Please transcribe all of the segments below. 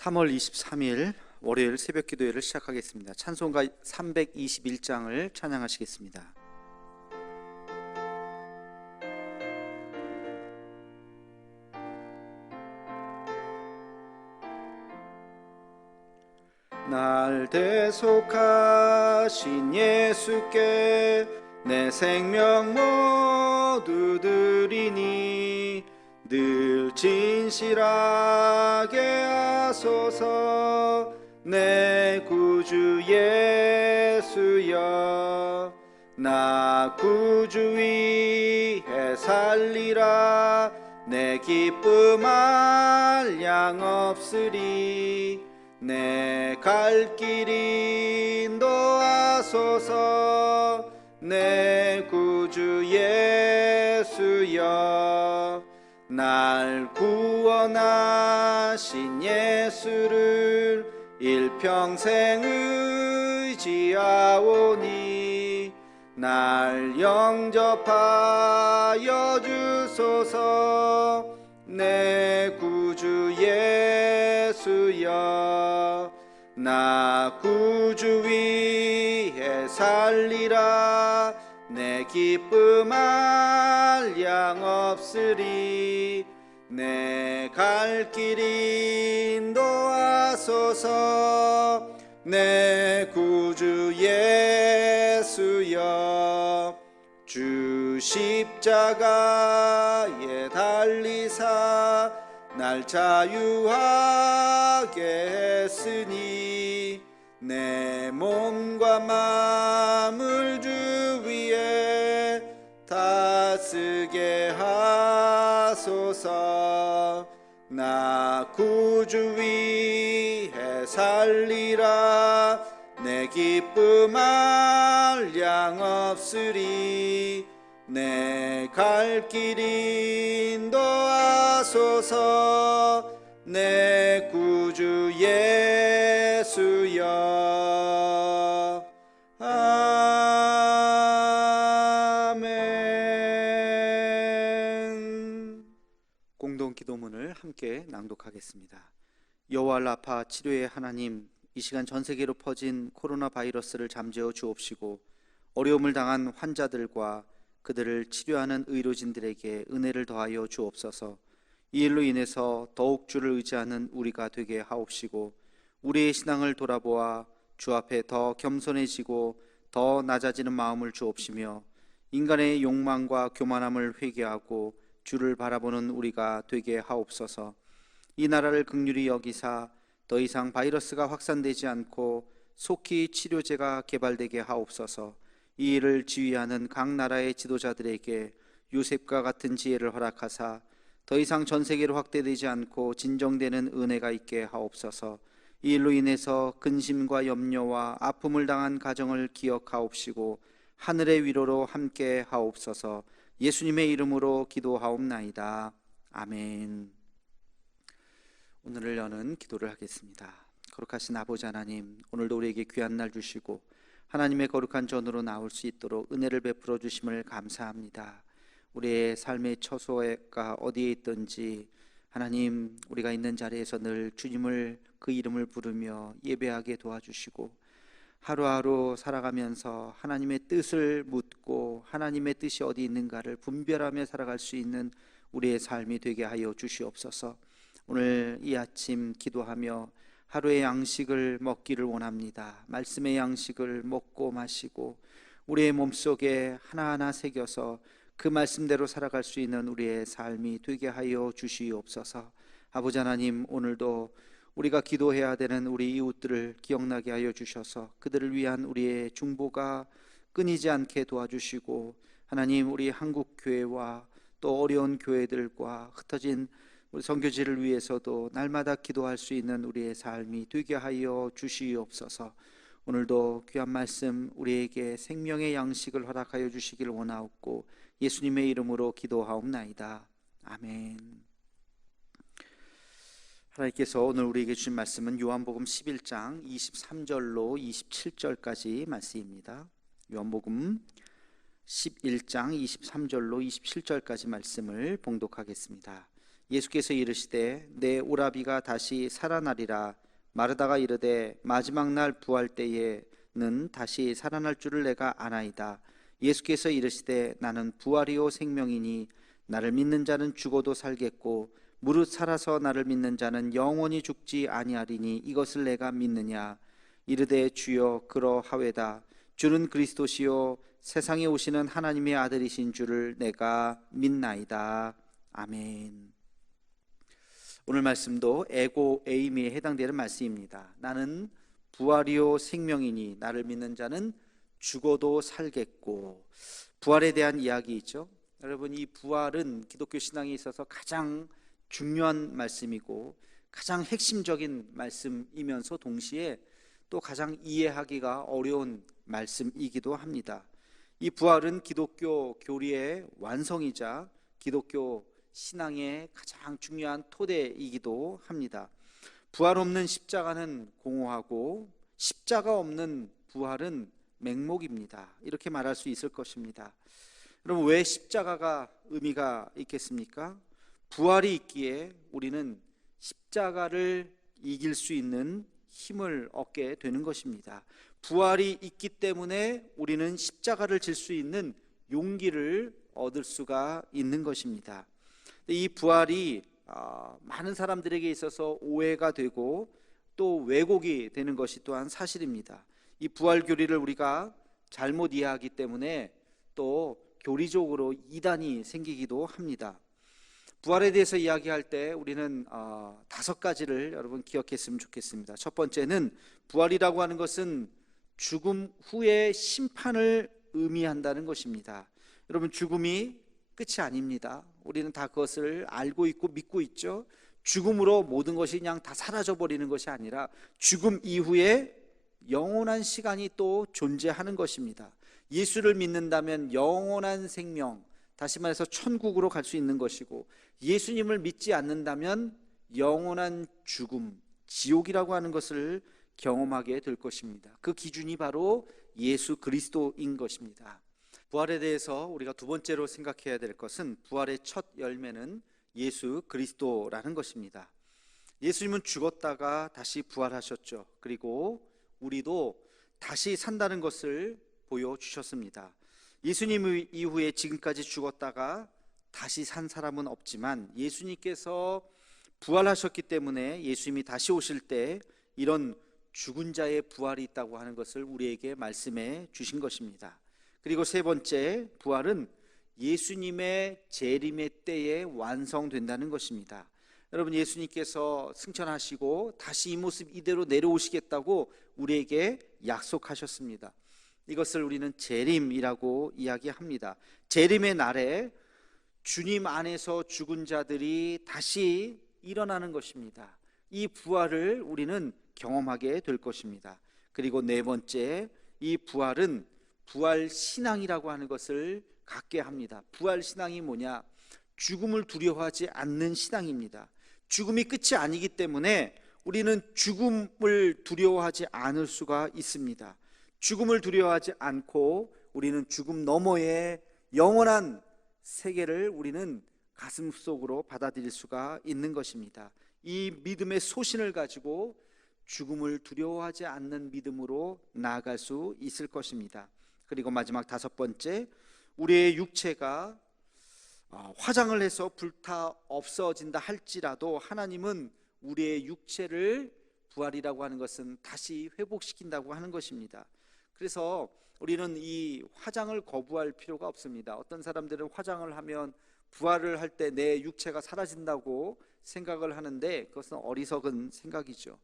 3월 23일 월요일 새벽 기도회를 시작하겠습니다. 찬송가 321장을 찬양하시겠습니다. 날 대속하신 예수께 내 생명 모두 드리니 늘 진실하게 하소서. 내 구주 예수여, 나 구주 위에 살리라. 내 기쁨 한량 없으리. 내 갈 길 인도하소서. 내 구주 예수여, 날 구원하신 예수를 일평생 의지하오니 날 영접하여 주소서. 내 구주 예수여, 나 구주 위에 살리라. 내 기쁨 한량 없으리. 내 갈 길 인도하소서. 내 구주 예수여, 주 십자가에 달리사 날 자유하게 했으니 내 몸과 마음을 주 위에 다쓰게 하소서. 나 구주 위에 살리라. 내 기쁨 한량 없으리. 내 갈 길 인도하소서. 내 구주 예수여, 아멘. 공동 기도문을 함께 낭독하겠습니다. 여호와 라파 치료의 하나님, 이 시간 전 세계로 퍼진 코로나 바이러스를 잠재워 주옵시고 어려움을 당한 환자들과 그들을 치료하는 의료진들에게 은혜를 더하여 주옵소서. 이 일로 인해서 더욱 주를 의지하는 우리가 되게 하옵시고 우리의 신앙을 돌아보아 주 앞에 더 겸손해지고 더 낮아지는 마음을 주옵시며 인간의 욕망과 교만함을 회개하고 주를 바라보는 우리가 되게 하옵소서. 이 나라를 긍휼히 여기사 더 이상 바이러스가 확산되지 않고 속히 치료제가 개발되게 하옵소서. 이 일을 지휘하는 각 나라의 지도자들에게 요셉과 같은 지혜를 허락하사 더 이상 전 세계로 확대되지 않고 진정되는 은혜가 있게 하옵소서. 이 일로 인해서 근심과 염려와 아픔을 당한 가정을 기억하옵시고 하늘의 위로로 함께 하옵소서. 예수님의 이름으로 기도하옵나이다. 아멘. 오늘을 여는 기도를 하겠습니다. 거룩하신 아버지 하나님, 오늘도 우리에게 귀한 날 주시고 하나님의 거룩한 전으로 나올 수 있도록 은혜를 베풀어 주심을 감사합니다. 우리의 삶의 처소가 어디에 있든지 하나님, 우리가 있는 자리에서 늘 주님을, 그 이름을 부르며 예배하게 도와주시고 하루하루 살아가면서 하나님의 뜻을 묻고 하나님의 뜻이 어디 있는가를 분별하며 살아갈 수 있는 우리의 삶이 되게 하여 주시옵소서. 오늘 이 아침 기도하며 하루의 양식을 먹기를 원합니다. 말씀의 양식을 먹고 마시고 우리의 몸속에 하나하나 새겨서 그 말씀대로 살아갈 수 있는 우리의 삶이 되게 하여 주시옵소서. 아버지 하나님, 오늘도 우리가 기도해야 되는 우리 이웃들을 기억나게 하여 주셔서 그들을 위한 우리의 중보가 끊이지 않게 도와주시고 하나님, 우리 한국교회와 또 어려운 교회들과 흩어진 우리 선교지를 위해서도 날마다 기도할 수 있는 우리의 삶이 되게 하여 주시옵소서. 오늘도 귀한 말씀 우리에게 생명의 양식을 허락하여 주시길 원하옵고 예수님의 이름으로 기도하옵나이다. 아멘. 하나님께서 오늘 우리에게 주신 말씀은 요한복음 11장 23절로 27절까지 말씀입니다. 요한복음 11장 23절로 27절까지 말씀을 봉독하겠습니다. 예수께서 이르시되 내 오라비가 다시 살아나리라. 마르다가 이르되 마지막 날 부활 때에는 다시 살아날 줄을 내가 아나이다. 예수께서 이르시되 나는 부활이요 생명이니 나를 믿는 자는 죽어도 살겠고 무릇 살아서 나를 믿는 자는 영원히 죽지 아니하리니 이것을 내가 믿느냐. 이르되 주여 그러하외다. 주는 그리스도시요 세상에 오시는 하나님의 아들이신 줄을 내가 믿나이다. 아멘. 오늘 말씀도 에고 에이미에 해당되는 말씀입니다. 나는 부활이요 생명이니 나를 믿는 자는 죽어도 살겠고. 부활에 대한 이야기이죠. 여러분, 이 부활은 기독교 신앙에 있어서 가장 중요한 말씀이고 가장 핵심적인 말씀이면서 동시에 또 가장 이해하기가 어려운 말씀이기도 합니다. 이 부활은 기독교 교리의 완성이자 기독교 신앙의 가장 중요한 토대이기도 합니다. 부활 없는 십자가는 공허하고 십자가 없는 부활은 맹목입니다. 이렇게 말할 수 있을 것입니다. 여러분, 왜 십자가가 의미가 있겠습니까? 부활이 있기에 우리는 십자가를 이길 수 있는 힘을 얻게 되는 것입니다. 부활이 있기 때문에 우리는 십자가를 질 수 있는 용기를 얻을 수가 있는 것입니다. 이 부활이 많은 사람들에게 있어서 오해가 되고 또 왜곡이 되는 것이 또한 사실입니다. 이 부활 교리를 우리가 잘못 이해하기 때문에 또 교리적으로 이단이 생기기도 합니다. 부활에 대해서 이야기할 때 우리는 5가지를 여러분 기억했으면 좋겠습니다. 첫 번째는 부활이라고 하는 것은 죽음 후의 심판을 의미한다는 것입니다. 여러분, 죽음이 끝이 아닙니다. 우리는 다 그것을 알고 있고 믿고 있죠. 죽음으로 모든 것이 그냥 다 사라져버리는 것이 아니라 죽음 이후에 영원한 시간이 또 존재하는 것입니다. 예수를 믿는다면 영원한 생명, 다시 말해서 천국으로 갈 수 있는 것이고, 예수님을 믿지 않는다면 영원한 죽음, 지옥이라고 하는 것을 경험하게 될 것입니다. 그 기준이 바로 예수 그리스도인 것입니다. 부활에 대해서 우리가 두 번째로 생각해야 될 것은 부활의 첫 열매는 예수 그리스도라는 것입니다. 예수님은 죽었다가 다시 부활하셨죠. 그리고 우리도 다시 산다는 것을 보여주셨습니다. 예수님 이후에 지금까지 죽었다가 다시 산 사람은 없지만 예수님께서 부활하셨기 때문에 예수님이 다시 오실 때 이런 죽은 자의 부활이 있다고 하는 것을 우리에게 말씀해 주신 것입니다. 그리고 세 번째, 부활은 예수님의 재림의 때에 완성된다는 것입니다. 여러분, 예수님께서 승천하시고 다시 이 모습 이대로 내려오시겠다고 우리에게 약속하셨습니다. 이것을 우리는 재림이라고 이야기합니다. 재림의 날에 주님 안에서 죽은 자들이 다시 일어나는 것입니다. 이 부활을 우리는 경험하게 될 것입니다. 그리고 네 번째, 이 부활은 부활 신앙이라고 하는 것을 갖게 합니다. 부활 신앙이 뭐냐? 죽음을 두려워하지 않는 신앙입니다. 죽음이 끝이 아니기 때문에 우리는 죽음을 두려워하지 않을 수가 있습니다. 죽음을 두려워하지 않고 우리는 죽음 너머의 영원한 세계를 우리는 가슴속으로 받아들일 수가 있는 것입니다. 이 믿음의 소신을 가지고 죽음을 두려워하지 않는 믿음으로 나아갈 수 있을 것입니다. 그리고 마지막 다섯 번째, 우리의 육체가 화장을 해서 불타 없어진다 할지라도 하나님은 우리의 육체를 부활이라고 하는 것은 다시 회복시킨다고 하는 것입니다. 그래서 우리는 이 화장을 거부할 필요가 없습니다. 어떤 사람들은 화장을 하면 부활을 할 때 내 육체가 사라진다고 생각을 하는데 그것은 어리석은 생각이죠.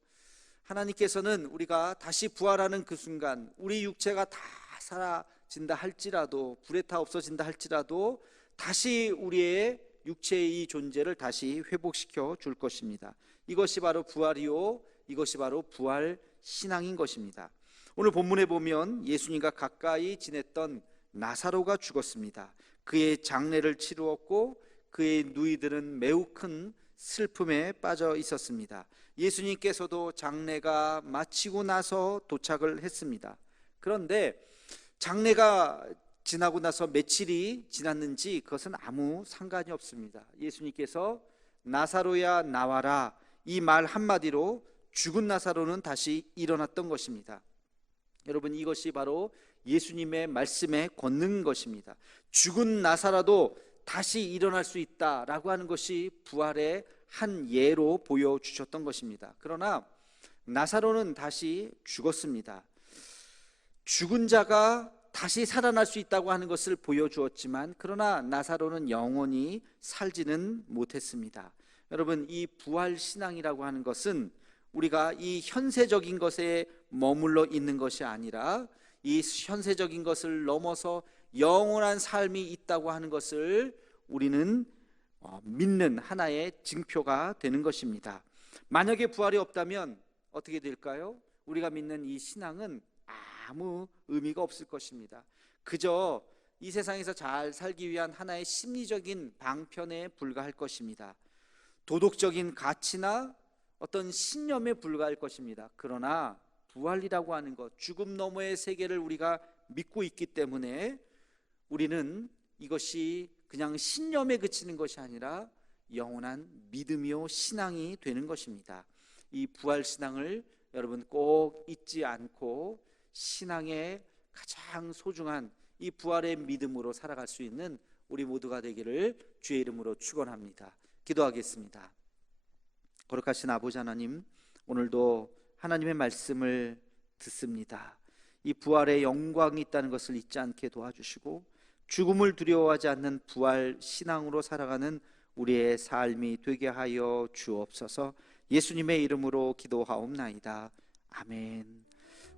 하나님께서는 우리가 다시 부활하는 그 순간 우리 육체가 다 사라진다 할지라도, 불에 타 없어진다 할지라도 다시 우리의 육체의 이 존재를 다시 회복시켜 줄 것입니다. 이것이 바로 부활이요, 이것이 바로 부활 신앙인 것입니다. 오늘 본문에 보면 예수님과 가까이 지냈던 나사로가 죽었습니다. 그의 장례를 치루었고 그의 누이들은 매우 큰 슬픔에 빠져 있었습니다. 예수님께서도 장례가 마치고 나서 도착을 했습니다. 그런데 장례가 지나고 나서 며칠이 지났는지 그것은 아무 상관이 없습니다. 예수님께서 나사로야 나와라, 이 말 한마디로 죽은 나사로는 다시 일어났던 것입니다. 여러분, 이것이 바로 예수님의 말씀에 걷는 것입니다. 죽은 나사로도 다시 일어날 수 있다라고 하는 것이 부활의 한 예로 보여주셨던 것입니다. 그러나 나사로는 다시 죽었습니다. 죽은 자가 다시 살아날 수 있다고 하는 것을 보여주었지만, 그러나 나사로는 영원히 살지는 못했습니다. 여러분, 이 부활 신앙이라고 하는 것은 우리가 이 현세적인 것에 머물러 있는 것이 아니라 이 현세적인 것을 넘어서 영원한 삶이 있다고 하는 것을 우리는 믿는 하나의 징표가 되는 것입니다. 만약에 부활이 없다면 어떻게 될까요? 우리가 믿는 이 신앙은 아무 의미가 없을 것입니다. 그저 이 세상에서 잘 살기 위한 하나의 심리적인 방편에 불과할 것입니다. 도덕적인 가치나 어떤 신념에 불과할 것입니다. 그러나 부활이라고 하는 것, 죽음 너머의 세계를 우리가 믿고 있기 때문에 우리는 이것이 그냥 신념에 그치는 것이 아니라 영원한 믿음이요 신앙이 되는 것입니다. 이 부활 신앙을 여러분 꼭 잊지 않고 신앙의 가장 소중한 이 부활의 믿음으로 살아갈 수 있는 우리 모두가 되기를 주의 이름으로 축원합니다. 기도하겠습니다. 거룩하신 아버지 하나님, 오늘도 하나님의 말씀을 듣습니다. 이 부활의 영광이 있다는 것을 잊지 않게 도와주시고, 죽음을 두려워하지 않는 부활 신앙으로 살아가는 우리의 삶이 되게 하여 주옵소서. 예수님의 이름으로 기도하옵나이다. 아멘.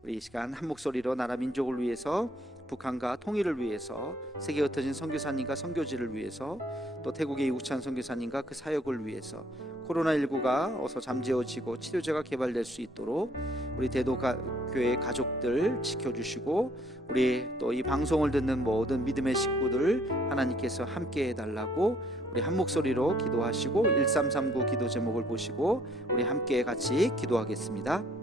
우리 이 시간 한 목소리로 나라 민족을 위해서, 북한과 통일을 위해서, 세계에 흩어진 선교사님과 선교지를 위해서, 또 태국의 이국찬 선교사님과 그 사역을 위해서, 코로나19가 어서 잠재워지고 치료제가 개발될 수 있도록 우리 대도교회 가족들 지켜주시고, 우리 또 이 방송을 듣는 모든 믿음의 식구들 하나님께서 함께 해달라고 우리 한 목소리로 기도하시고 1339 기도 제목을 보시고 우리 함께 같이 기도하겠습니다.